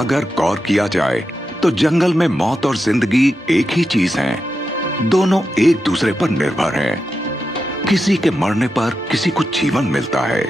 अगर गौर किया जाए तो जंगल में मौत और जिंदगी एक ही चीज है। दोनों एक दूसरे पर निर्भर हैं। किसी के मरने पर किसी को जीवन मिलता है